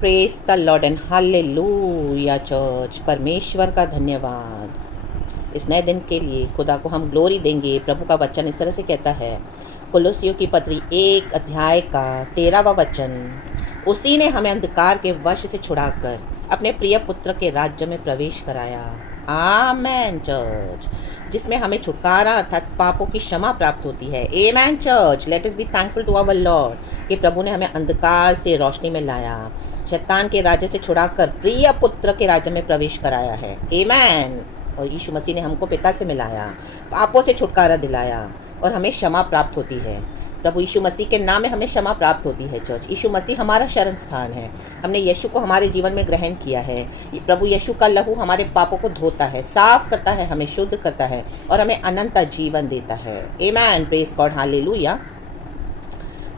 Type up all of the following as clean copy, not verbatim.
Praise the Lord and hallelujah church. परमेश्वर का धन्यवाद इस नए दिन के लिए। खुदा को हम ग्लोरी देंगे। प्रभु का वचन इस तरह से कहता है, कुलुस्सियों की पत्री 1 अध्याय का 13वां वचन, उसी ने हमें अंधकार के वश से छुड़ाकर अपने प्रिय पुत्र के राज्य में प्रवेश कराया। आमेन चर्च, जिसमें हमें छुटकारा अर्थात पापों की क्षमा प्राप्त होती है। Amen church, let us be thankful to our lord कि प्रभु ने हमें अंधकार से रोशनी में लाया, शैतान के राज्य से छुड़ाकर प्रिय पुत्र के राज्य में प्रवेश कराया है। आमेन। और यीशु मसीह ने हमको पिता से मिलाया, पापों से छुटकारा दिलाया और हमें क्षमा प्राप्त होती है। प्रभु यीशु मसीह के नाम में हमें क्षमा प्राप्त होती है चर्च। यीशु मसीह हमारा शरण स्थान है। हमने यीशु को हमारे जीवन में ग्रहण किया है। प्रभु यीशु का लहू हमारे पापों को धोता है, साफ करता है, हमें शुद्ध करता है और हमें अनंत जीवन देता है। आमेन, प्रेज गॉड, हालेलुया।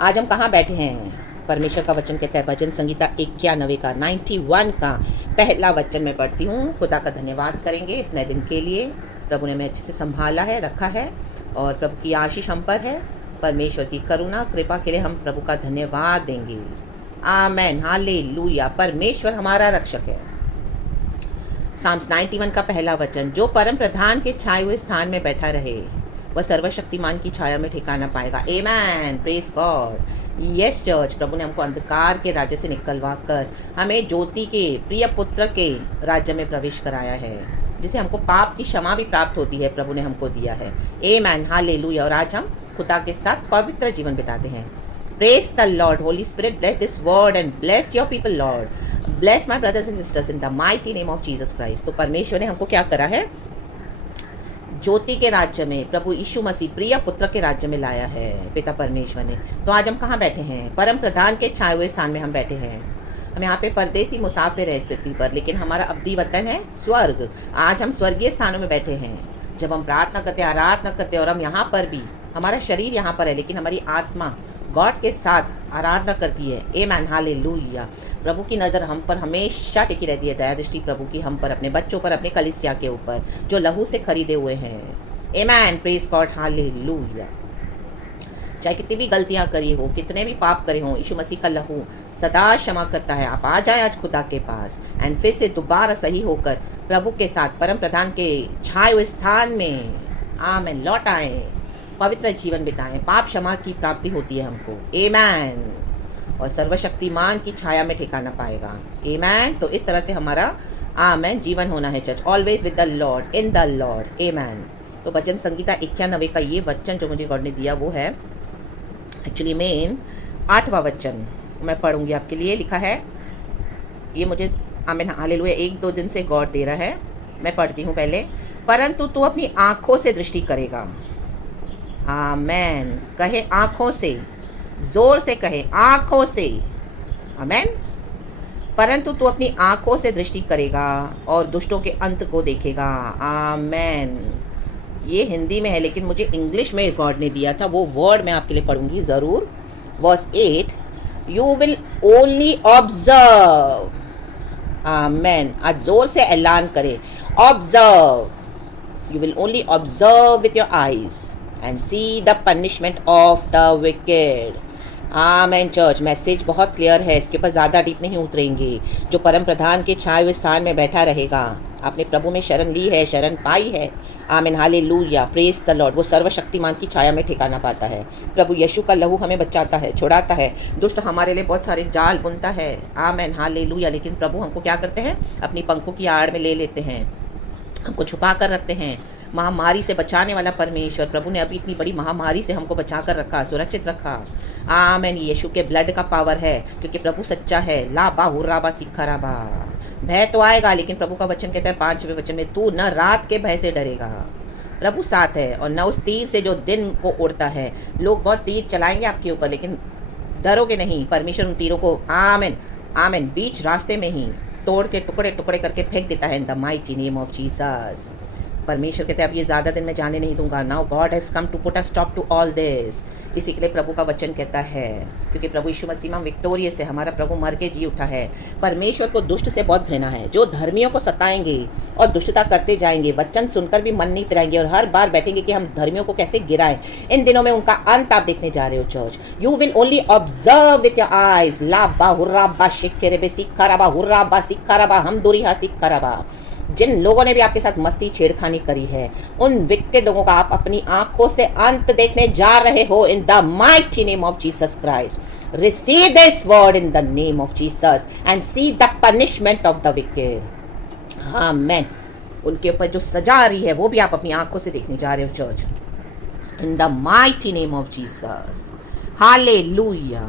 आज हम कहाँ बैठे हैं? परमेश्वर का वचन कहता है, भजन संगीता 91 का 91 का पहला वचन मैं पढ़ती हूँ। खुदा का धन्यवाद करेंगे इस नए दिन के लिए। प्रभु ने हमें अच्छे से संभाला है, रखा है और प्रभु की आशीष हम पर है। परमेश्वर की करुणा कृपा के लिए हम प्रभु का धन्यवाद देंगे। आमेन, हालेलुया। परमेश्वर हमारा रक्षक है। साम्स 91 का पहला वचन, जो परम प्रधान के छाए हुए स्थान में बैठा रहे वह सर्वशक्तिमान की छाया में ठिकाना पाएगा। आमेन, प्रेज गॉड। यस चर्च, प्रभु ने हमको अंधकार के राज्य से निकलवा कर हमें ज्योति के प्रिय पुत्र के राज्य में प्रवेश कराया है, जिसे हमको पाप की क्षमा भी प्राप्त होती है। प्रभु ने हमको दिया है। आमेन, हालेलुया। और आज हम खुदा के साथ पवित्र जीवन बिताते हैं। Praise the Lord, Holi spirit bless this word and bless your people Lord. Bless my brothers and sisters in the mighty name of Jesus Christ. तो परमेश्वर ने हमको क्या करा है? ज्योति के राज्य में प्रभु यीशु मसीह प्रिय पुत्र के राज्य में लाया है पिता परमेश्वर ने। तो आज हम कहाँ बैठे हैं? परम प्रधान के छाए हुए स्थान में हम बैठे हैं। हम यहाँ पे परदेसी मुसाफिर है इस पृथ्वी पर, लेकिन हमारा अब्दी वतन है स्वर्ग। आज हम स्वर्गीय स्थानों में बैठे हैं। जब हम प्रार्थना करते, आराधना करते और हम यहाँ पर भी, हमारा शरीर यहाँ पर है लेकिन हमारी आत्मा गॉड के साथ आराधना करती है। आमेन, हालेलुया। प्रभु की नज़र हम पर हमेशा टिकी रहती है। दया दृष्टि प्रभु की हम पर, अपने बच्चों पर, अपने कलीसिया के ऊपर जो लहू से खरीदे हुए हैं। आमेन, प्रेज गॉड, हालेलुया। चाहे कितनी भी गलतियां करी हो, कितने भी पाप करे हो, यीशु मसीह का लहू सदा क्षमा करता है। आप आ जाए आज खुदा के पास एंड फिर से दोबारा सही होकर प्रभु के साथ परम प्रधान के छाए हुए स्थान में आमेन लौट आए, पवित्र जीवन बिताएं। पाप क्षमा की प्राप्ति होती है हमको। आमेन। और सर्वशक्तिमान की छाया में ठिकाना पाएगा। आमेन। तो इस तरह से हमारा आमेन जीवन होना है church. Always with the lord, in the lord. Amen. तो भजन संगीता 91 का ये वचन जो मुझे गॉड ने दिया वो है एक्चुअली मेन 8वां वचन मैं पढ़ूंगी आपके लिए। लिखा है, ये मुझे आमीन हालेलुया 1-2 दिन से गॉड दे रहा है। मैं पढ़ती हूँ पहले। परंतु तू अपनी आँखों से दृष्टि करेगा। आमेन। कहे आँखों से, जोर से कहे आँखों से। आमेन। परंतु तू अपनी आँखों से दृष्टि करेगा और दुष्टों के अंत को देखेगा। आमेन। ये हिंदी में है लेकिन मुझे इंग्लिश में गॉड ने दिया था, वो वर्ड मैं आपके लिए पढ़ूंगी ज़रूर। Verse 8, you will only observe. Amen. आज जोर से ऐलान करें, observe. You will only observe with your eyes and see the punishment of the wicked. Amen church. Message बहुत क्लियर है, इसके ऊपर ज़्यादा डीप नहीं उतरेंगे। जो परम प्रधान के छाए हुए स्थान में बैठा रहेगा, आपने प्रभु में शरण ली है, शरण पाई है। आमीन, हालेलुया, प्रेज द लॉर्ड। वो सर्वशक्तिमान की छाया में ठिकाना पाता है। प्रभु यीशु का लहू हमें बचाता है, छुड़ाता है। दुष्ट हमारे लिए बहुत सारे जाल बुनता है। आमीन, हालेलुया। लेकिन प्रभु हमको क्या करते हैं? अपनी पंखों की आड़ में ले लेते हैं, हमको छुपा कर रखते हैं। महामारी से बचाने वाला परमेश्वर, प्रभु ने अभी इतनी बड़ी महामारी से हमको बचा कर रखा, सुरक्षित रखा। आमीन। यीशु के ब्लड का पावर है, क्योंकि प्रभु सच्चा है। लाबा हुर्राबा सिखराबा। भय तो आएगा, लेकिन प्रभु का वचन कहता है 5वें वचन में, तू न रात के भय से डरेगा। प्रभु साथ है। और न उस तीर से जो दिन को उड़ता है। लोग बहुत तीर चलाएंगे आपके ऊपर, लेकिन डरोगे नहीं। परमेश्वर उन तीरों को आमीन आमीन बीच रास्ते में ही तोड़ के टुकड़े टुकड़े करके फेंक देता है। इन the mighty name of Jesus. परमेश्वर कहते हैं अब ये ज़्यादा दिन मैं जाने नहीं दूंगा। Now God has come to put a stop to all this. इसी के लिए प्रभु का वचन कहता है, क्योंकि प्रभु यीशु मसीह में विक्टोरियस है, हमारा प्रभु मर के जी उठा है। परमेश्वर को दुष्ट से बहुत घृणा है, जो धर्मियों को सताएंगे और दुष्टता करते जाएंगे, वचन सुनकर भी मन नहीं फिराएंगे और हर बार बैठेंगे कि हम धर्मियों को कैसे गिराएं। इन दिनों में उनका अंत आप देखने जा रहे हो church. You will only observe with your eyes. ला बा हुर्रा बा शिक्के बे सिक्का रबा हुर्रा बा सिक्का रबा हम दूरी हा सिक्का रबा। जिन लोगों ने भी आपके साथ मस्ती छेड़खानी करी है, उन विक्टेड लोगों का आप अपनी आंखों से अंत देखने जा रहे हो। In the mighty name of Jesus Christ receive this word in the name of Jesus and see the punishment of the wicked. Amen. उनके ऊपर जो सजा आ रही है वो भी आप अपनी आंखों से देखने जा रहे हो church, in the mighty name of Jesus. Hallelujah.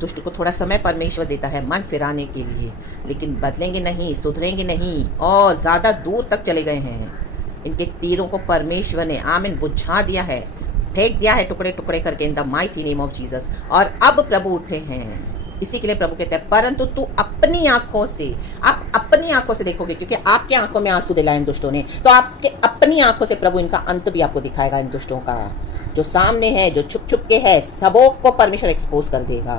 दुष्ट को थोड़ा समय परमेश्वर देता है मन फिराने के लिए, लेकिन बदलेंगे नहीं, सुधरेंगे नहीं और ज़्यादा दूर तक चले गए हैं। इनके तीरों को परमेश्वर ने आमीन बुझा दिया है, फेंक दिया है टुकड़े टुकड़े करके इन the mighty name of Jesus. और अब प्रभु उठे हैं। इसी के लिए प्रभु कहते हैं परंतु तू अपनी आंखों से, आप अपनी आंखों से देखोगे, क्योंकि आपके आंखों में आंसू दिलाए इन दुष्टों ने, तो आपके अपनी आंखों से प्रभु इनका अंत भी आपको दिखाएगा। इन दुष्टों का जो सामने है, जो छुप छुप के है, सबों को परमेश्वर एक्सपोज कर देगा।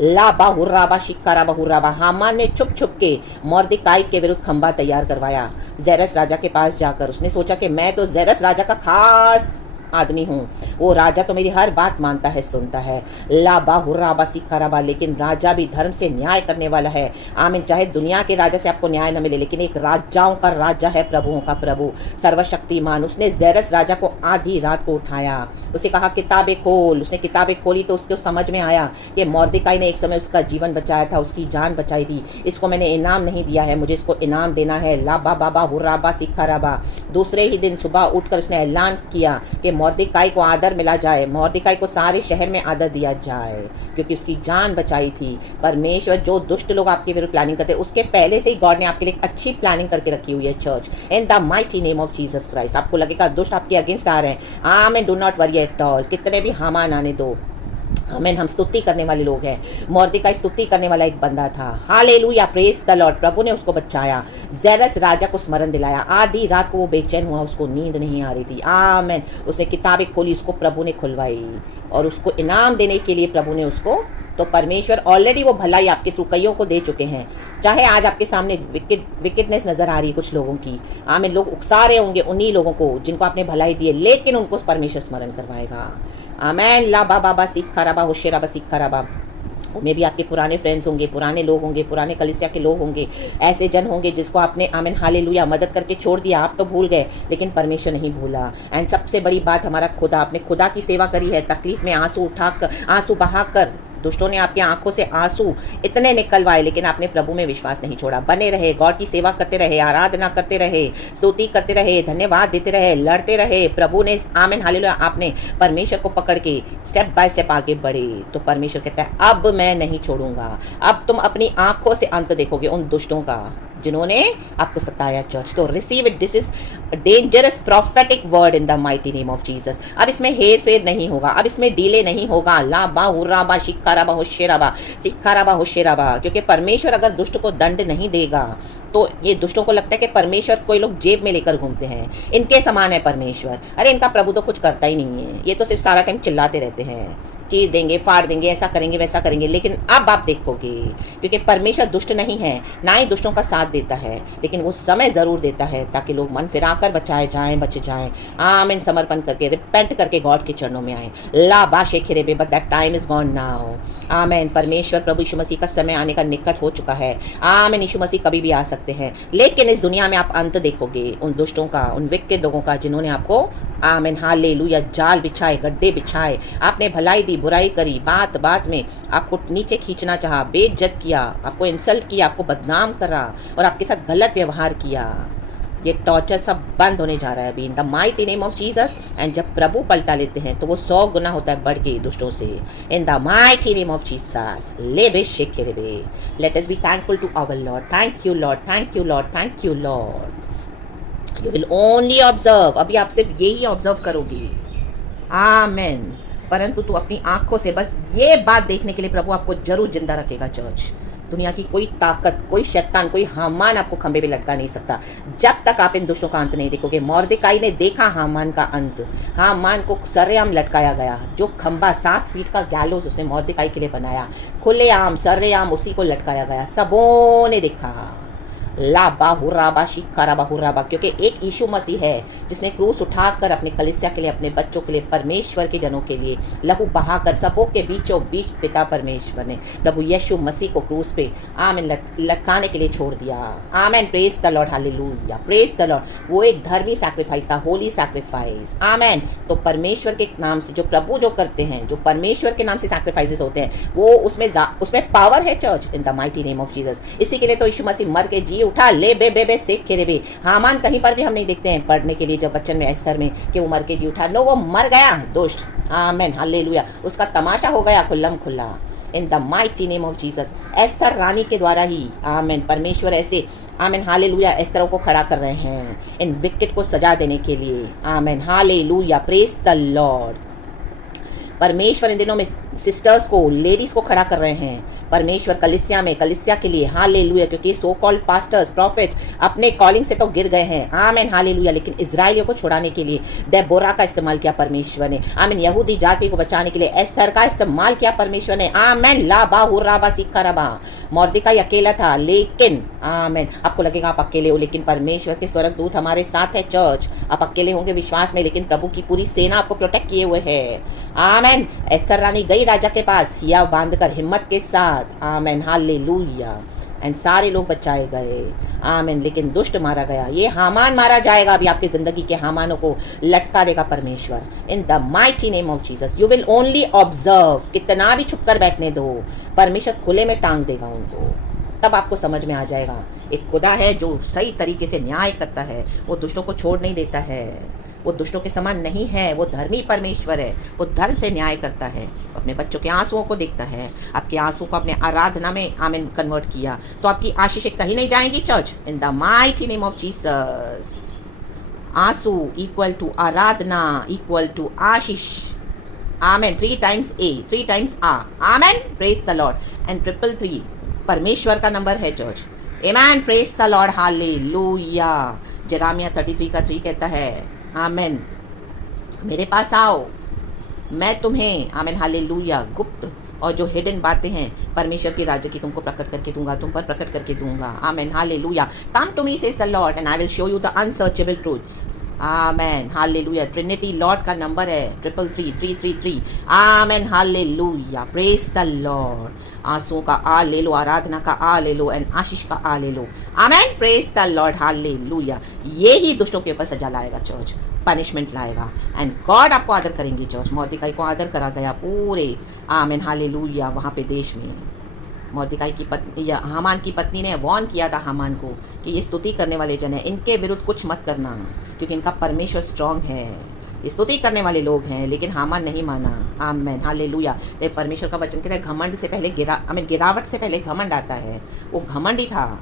ला बाहुर्राबा शिक्कारा बहुर्राबा। हामान ने छुप छुप के मोर्देकाई के विरुद्ध खंबा तैयार करवाया जेरस राजा के पास जाकर। उसने सोचा कि मैं तो जेरस राजा का खास आदमी हूँ, वो राजा तो मेरी हर बात मानता है, सुनता है। ला बाहुर्राबा सिक्काराबा। लेकिन राजा भी धर्म से न्याय करने वाला है। आमीन। चाहे दुनिया के राजा से आपको न्याय न मिले, लेकिन एक राजाओं का राजा है, प्रभुओं का प्रभु, सर्वशक्तिमान। उसने जेरस राजा को आधी रात को उठाया, उसे कहा किताबें खोल। उसने किताबें खोली तो उसको समझ में आया कि मोर्देकाई ने एक समय उसका जीवन बचाया था, उसकी जान बचाई थी। इसको मैंने इनाम नहीं दिया है, मुझे इसको इनाम देना है। ला बा बाबा हुर्राबा सिक्काराबा। दूसरे ही दिन सुबह उठकर उसने ऐलान किया कि मोर्देकाई को आदर मिला जाए, मोर्देकाई को सारे शहर में आदर दिया जाए, क्योंकि उसकी जान बचाई थी। परमेश्वर जो दुष्ट लोग आपके विरुद्ध प्लानिंग करते हैं, उसके पहले से ही गॉड ने आपके लिए एक अच्छी प्लानिंग करके रखी हुई है church, in the mighty name of Jesus Christ. आपको लगेगा दुष्ट आपके अगेंस्ट आ रहे हैं, आमीन, do not worry at all. कितने भी हामान आने दो, आमीन। हम स्तुति करने वाले लोग हैं। मोर्देकाई स्तुति करने वाला एक बंदा था। Hallelujah, praise the lord. प्रभु ने उसको बचाया, जेरस राजा को स्मरण दिलाया। आधी रात को वो बेचैन हुआ, उसको नींद नहीं आ रही थी, आमीन। उसने किताबें खोली, उसको प्रभु ने खुलवाई और उसको इनाम देने के लिए प्रभु ने उसको, तो परमेश्वर ऑलरेडी वो भलाई आपके थ्रू कईयों को दे चुके हैं। चाहे आज आपके सामने विकेटनेस नज़र आ रही है कुछ लोगों की, आमीन, लोग उकसा रहे होंगे उन्हीं लोगों को जिनको आपने भलाई दी है, लेकिन उनको परमेश्वर स्मरण करवाएगा। आमीन। ला बा बाबा सिक्खा रबा होशेराबा सिक्खा रबा। उनमें भी आपके पुराने फ्रेंड्स होंगे, पुराने लोग होंगे, पुराने कलीसिया के लोग होंगे, ऐसे जन होंगे जिसको आपने आमीन हालेलुया मदद करके छोड़ दिया। आप तो भूल गए, लेकिन परमेश्वर नहीं भूला। एंड सबसे बड़ी बात, हमारा खुदा, आपने खुदा की सेवा करी है, तकलीफ में आंसू उठाकर, आंसू बहाकर। दुष्टों ने आपकी आंखों से आंसू इतने निकलवाए, लेकिन आपने प्रभु में विश्वास नहीं छोड़ा। बने रहे, गॉड की सेवा करते रहे, आराधना करते रहे, स्तुति करते रहे, धन्यवाद देते रहे, लड़ते रहे। प्रभु ने, आमीन हालेलुया, आपने परमेश्वर को पकड़ के स्टेप बाय स्टेप आगे बढ़े। तो परमेश्वर कहता है अब मैं नहीं छोड़ूंगा। अब तुम अपनी आंखों से अंत देखोगे उन दुष्टों का जिन्होंने आपको सताया चर्च। तो receive it, this is dangerous prophetic word in the mighty name of Jesus. अब इसमें हेर फेर नहीं होगा, अब इसमें डीले नहीं होगा। ला बा हुर्राबा शिक्काराबा होशेराबा सिक्काराबा होशेराबा। क्योंकि परमेश्वर अगर दुष्ट को दंड नहीं देगा, तो ये दुष्टों को लगता है कि परमेश्वर कोई लोग जेब में लेकर घूमते हैं, इनके समान है परमेश्वर। अरे इनका प्रभु तो कुछ करता ही नहीं है, ये तो सिर्फ सारा टाइम चिल्लाते रहते हैं, चीर देंगे, फाड़ देंगे, ऐसा करेंगे, वैसा करेंगे। लेकिन अब आप देखोगे, क्योंकि परमेश्वर दुष्ट नहीं है, ना ही दुष्टों का साथ देता है, लेकिन वो समय ज़रूर देता है ताकि लोग मन फिराकर बच जाएं, आमीन, समर्पण करके, रिपेंट करके गॉड के चरणों में आए। ला बा शेखिरे बे, but that time is gone now, आमीन। परमेश्वर प्रभु यीशु मसीह का समय आने का निकट हो चुका है, आमीन। यीशु मसीह कभी भी आ सकते हैं, लेकिन इस दुनिया में आप अंत देखोगे उन दुष्टों का, उन विकेट लोगों का जिन्होंने आपको, आमीन हालेलुया, जाल बिछाए, गड्ढे बिछाए, आपने भलाई दी, बुराई करी, बात बात में आपको नीचे खींचना चाहा, बेइज्जत किया, आपको इंसल्ट किया, आपको बदनाम करा और आपके साथ गलत व्यवहार किया। ये टॉर्चर सब बंद होने जा रहा है अभी इन the mighty name of Jesus. And जब प्रभु पलटा लेते हैं तो वो 100 गुना होता है बढ़ के दुष्टों से, in the mighty name of Jesus. लेबे शेकेरेबे। Let us be thankful to our lord. Thank you lord, thank you lord, thank you lord. You will only observe, अभी आप सिर्फ यही ऑब्जर्व करोगे, आमेन। परंतु तू अपनी आंखों से बस ये बात देखने के लिए प्रभु आपको जरूर जिंदा रखेगा चर्च। दुनिया की कोई ताकत, कोई शैतान, कोई हामान आपको खंबे पे लटका नहीं सकता जब तक आप इन दुष्टों का अंत नहीं देखोगे। मॉर्देकाई ने देखा हामान का अंत। हामान को सरेआम लटकाया गया। जो खंबा 7 फीट का गैलोस उसने मॉर्देकाई के लिए बनाया, खुलेआम सरेआम उसी को लटकाया गया। सबों ने देखा। लाबा हुराबा शिकाराबा हुराबा, क्योंकि एक यीशु मसीह है जिसने क्रूस उठाकर अपने कलीसिया के लिए, अपने बच्चों के लिए, परमेश्वर के जनों के लिए लहू बहाकर सबों के बीचों बीच पिता परमेश्वर ने प्रभु यीशु मसीह को क्रूस पे आमेन लटकाने के लिए छोड़ दिया। Amen, praise the lord, hallelujah, praise the lord. वो एक धर्मी सैक्रिफाइस था, होली सैक्रिफाइस। आमेन। तो परमेश्वर के नाम से जो प्रभु जो करते हैं, जो परमेश्वर के नाम से सैक्रिफाइसेस होते हैं, वो उसमें पावर है church, in the mighty name of Jesus. इसी के लिए तो यीशु मसीह मर के जी उठा। ले बे बे बे सेख के रे बे। हामान कहीं पर भी हम नहीं देखते हैं पढ़ने के लिए जब बच्चन में एस्तर में कि वो मर के जी उठा। नो, वो मर गया दुष्ट। Amen, hallelujah. उसका तमाशा हो गया खुल्लम खुल्ला, in the mighty name of Jesus. Esther रानी के द्वारा ही आमेन परमेश्वर ऐसे आमेन हालेलुया एस्तरों को खड़ा कर रहे हैं इन विकेट को सजा देने के लिए। आमेन, हालेलुया, प्रेज द लॉर्ड। परमेश्वर इन दिनों में सिस्टर्स को, लेडीज़ को खड़ा कर रहे हैं परमेश्वर कलीसिया के लिए। हालेलुया, क्योंकि सो कॉल्ड पास्टर्स, प्रॉफिट्स अपने कॉलिंग से तो गिर गए हैं। आमेन, हालेलुया। लेकिन इजराइलियों को छुड़ाने के लिए डेबोरा का इस्तेमाल किया परमेश्वर ने। आमेन, यहूदी जाति को बचाने के लिए एस्तर का इस्तेमाल किया परमेश्वर ने। आमेन, लाबा हुराबा सिक्खरबा। मॉर्देकाई अकेला था, लेकिन आमेन, आपको लगेगा आप अकेले हो, लेकिन परमेश्वर के स्वर्गदूत हमारे साथ है चर्च। आप अकेले होंगे विश्वास में, लेकिन प्रभु की पूरी सेना आपको प्रोटेक्ट किए हुए है। आमेन। एस्तर रानी गई राजा के पास हिया बांधकर हिम्मत के साथ। आमेन, हालेलुया। एंड सारे लोग बचाए गए। आमेन। लेकिन दुष्ट मारा गया। ये हामान मारा जाएगा। अभी आपकी जिंदगी के हामानों को लटका देगा परमेश्वर इन the mighty name of Jesus. You will only observe. कितना भी छुप कर बैठने दो, परमेश्वर खुले में टांग देगा उनको। तब आपको समझ में आ जाएगा एक खुदा है जो सही तरीके से न्याय करता है। वो दुष्टों को छोड़ नहीं देता है। वो दुष्टों के समान नहीं है। वो धर्मी परमेश्वर है। वो धर्म से न्याय करता है। अपने बच्चों के आंसुओं को देखता है। आपके आंसू को अपने आराधना में आमीन कन्वर्ट किया तो आपकी आशीषें कहीं नहीं जाएंगी church, in the mighty name of Jesus. आंसू इक्वल टू आराधना इक्वल टू आशीष। Amen. 3 times A, 3 times A। Amen, praise the Lord. And 333 परमेश्वर का नंबर है church. Amen, praise the lord, hallelujah. Jeremiah 33:3 कहता है आमेन, मेरे पास आओ, मैं तुम्हें आमेन हालेलुया गुप्त और जो हिडन बातें हैं परमेश्वर के राज्य की तुमको प्रकट करके दूंगा, तुम पर प्रकट करके दूंगा। Amen hallelujah. Come to me says the Lord and I will show you the unsearchable truths. Amen hallelujah. Trinity lord का नंबर है 333 amen hallelujah. Praise the lord. आंसुओं का आ ले लो, आराधना का आ ले लो, एंड आशीष का आ ले लो। आमेन, प्रेज द लॉर्ड, हालेलुया। ये ही दुष्टों के ऊपर सजा लाएगा चर्च, पनिशमेंट लाएगा। एंड गॉड आपको आदर करेंगे चर्च। मॉर्देकाई को आदर करा गया पूरे आमेन हालेलुया वहाँ पे देश में। मॉर्देकाई की पत्नी या हामान की पत्नी ने वार्न किया था हामान को कि ये स्तुति करने वाले जन है, इनके विरुद्ध कुछ मत करना क्योंकि इनका परमेश्वर स्ट्रांग है। ये स्तुति करने वाले लोग हैं, लेकिन हामान नहीं माना। Amen hallelujah. तो परमेश्वर का वचन कहता है घमंड से पहले गिरावट से पहले घमंड आता है। वो घमंड ही था।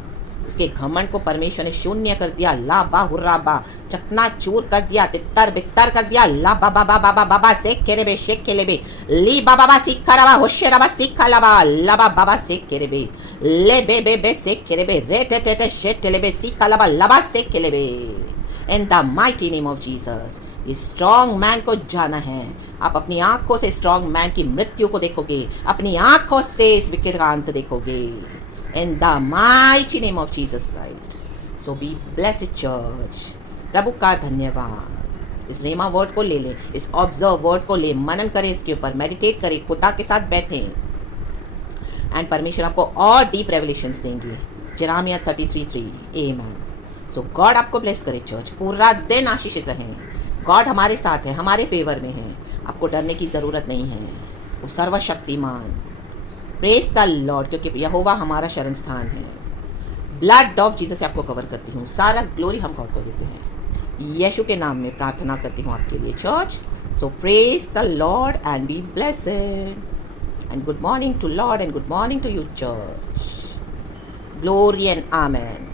उसके घमंड को परमेश्वर ने शून्य कर दिया। ला बा हुर्रा बा, चकना चूर कर दिया, तितर बितर कर दिया। ला बा बा बा बा बा बा सेक खेले बे, शेक खेले बे, ली बा बा बा सीखा रबा, होशे रबा सीखा लबा, लबा बाबा सेक खेले बे, ले बे बे बे सेक खेले बे, रे टे टे टे शेक खेले बे, सीखा लबा, लबा सेक खेले बे। In the mighty name of Jesus. इस स्ट्रॉन्ग मैन को जाना है। आप अपनी आंखों से स्ट्रॉन्ग मैन की मृत्यु को देखोगे, अपनी आंखों से इस विकेट का अंत देखोगे। In the mighty name of Jesus Christ. So be blessed church. प्रभु का धन्यवाद। इस रेमा वर्ड को ले लें, इस ऑब्जर्व वर्ड को ले, मनन करें, इसके ऊपर मेडिटेट करें, खुदा के साथ बैठें एंड परमेश्वर आपको और डीप रेवलेशंस देंगे। जेरेमिया 33:3 आमेन। सो गॉड आपको ब्लेस करे चर्च। पूरा दिन आशीषित रहें। गॉड हमारे साथ है, हमारे फेवर में है। आपको डरने की ज़रूरत नहीं है। वो सर्वशक्तिमान। प्रेज द लॉर्ड, क्योंकि यहोवा हमारा शरण स्थान है। ब्लड ऑफ जीसस से आपको कवर करती हूँ। सारा ग्लोरी हम गॉड को देते हैं। यीशु के नाम में प्रार्थना करती हूँ आपके लिए church. So praise the Lord and be blessed and good morning to Lord and good morning to you church. Glory and amen.